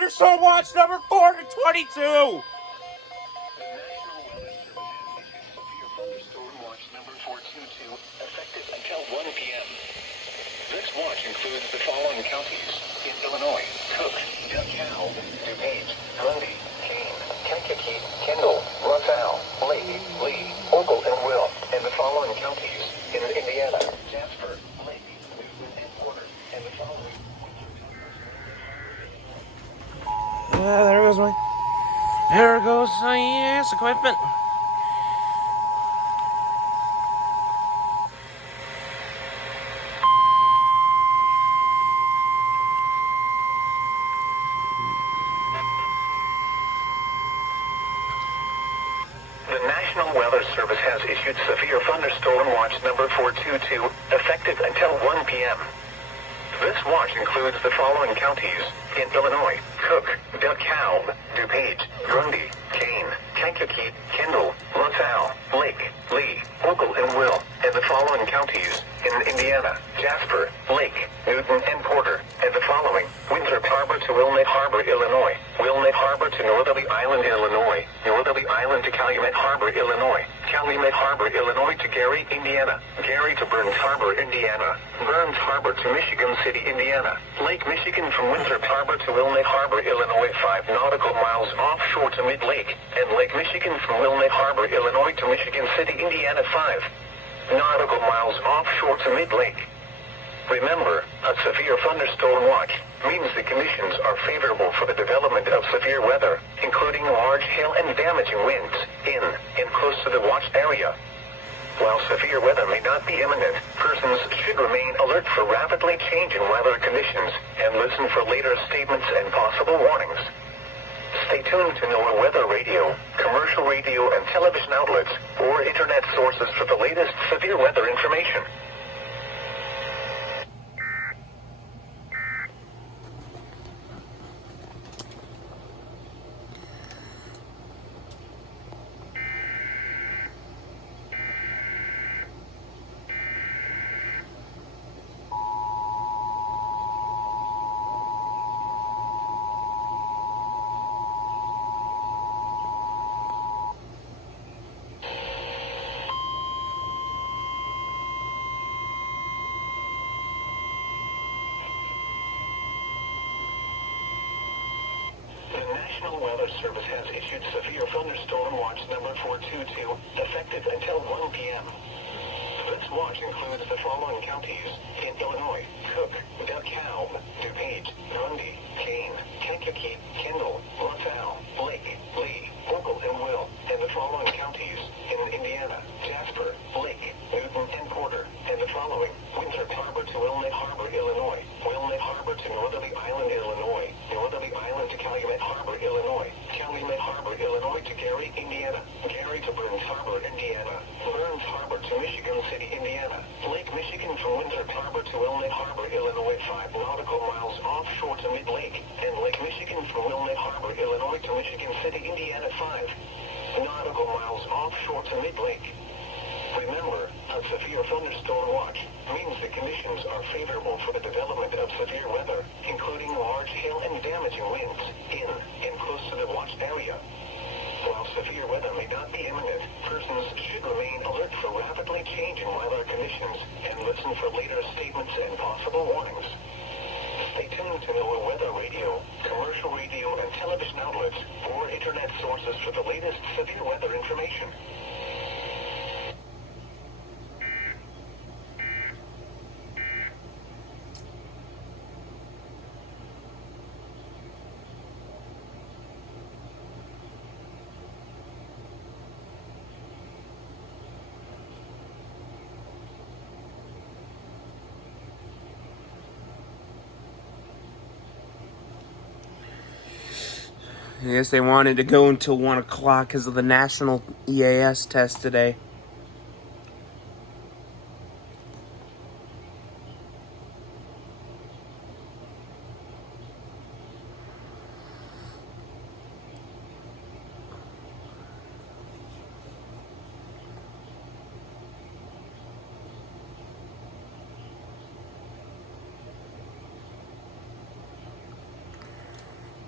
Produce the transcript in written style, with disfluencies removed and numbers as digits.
Thunderstorm watch number 422. Thunderstorm watch number 422, effective until 1 p.m. This watch includes the following counties in Illinois: Cook, DeKalb, DuPage, Grundy, Kane, Kankakee, Kendall, LaSalle, Lake, Lee, Ogle, and Will, and the following counties in Indiana: Jasper, Lake, Newton, and Porter, and the following. There goes my EAS equipment. The National Weather Service has issued severe thunderstorm watch number 422, effective until 1 p.m. This watch includes the following counties in Illinois: Cook, DeKalb, DuPage, Grundy, Kane, Kankakee, Kendall, LaSalle, Lake, Lee, Ogle, and Will, and the following counties in Indiana: Jasper, Lake, Newton, and Porter, and the following: Winthrop Harbor to Wilmette Harbor, Illinois; Wilmette Harbor to Northerly Island, Illinois; Northerly Island to Calumet Harbor, Illinois; Calumet Harbor, Illinois to Gary, Indiana; Gary to Burns Harbor, Indiana; Burns Harbor to Michigan City, Indiana; Lake Michigan from Winthrop Harbor to Wilmette Harbor, Illinois, 5 nautical miles offshore to Mid-Lake; and Lake Michigan from Wilmette Harbor, Illinois to Michigan City, Indiana, 5 nautical miles offshore to Mid-Lake. Remember, a severe thunderstorm watch means the conditions are favorable for the development of severe weather, including large hail and damaging winds in and close to the watched area. While severe weather may not be imminent, persons should remain alert for rapidly changing weather conditions and listen for later statements and possible warnings. Stay tuned to NOAA weather radio, commercial radio and television outlets, or internet sources for the latest severe weather information. The National Weather Service has issued severe thunderstorm watch number 422, effective until 1 p.m. This watch includes the following counties in Illinois: Cook, DeKalb, DuPage, Grundy, Kane, Kankakee, Kendall, LaSalle, Lake, Lee, Ogle, and Will, and the following counties in Indiana: Jasper, Lake, Newton, and Porter, and the following: Winthrop Harbor to Wilmette Harbor, Illinois; Wilmette Harbor to Northerly Island, Illinois; Northerly Island to Calumet Harbor, Illinois; Calumet Harbor, Illinois to Gary, Indiana; Gary to Burns Harbor, Indiana; Burns Harbor to Michigan City, Indiana; Lake Michigan from Winthrop Harbor to Wilmette Harbor, Illinois, 5 nautical miles offshore to Mid-Lake; and Lake Michigan from Wilmette Harbor, Illinois to Michigan City, Indiana, 5 nautical miles offshore to Mid-Lake. Remember, a severe thunderstorm watch means the conditions are favorable for the development of severe weather, including large hail and damaging winds in and close to the watched area. While severe weather may not be imminent, persons should remain alert for rapidly changing weather conditions and listen for later statements and possible warnings. Stay tuned to NOAA weather radio, commercial radio and television outlets, or internet sources for the latest severe weather information. I guess they wanted to go until 1 o'clock because of the national EAS test today.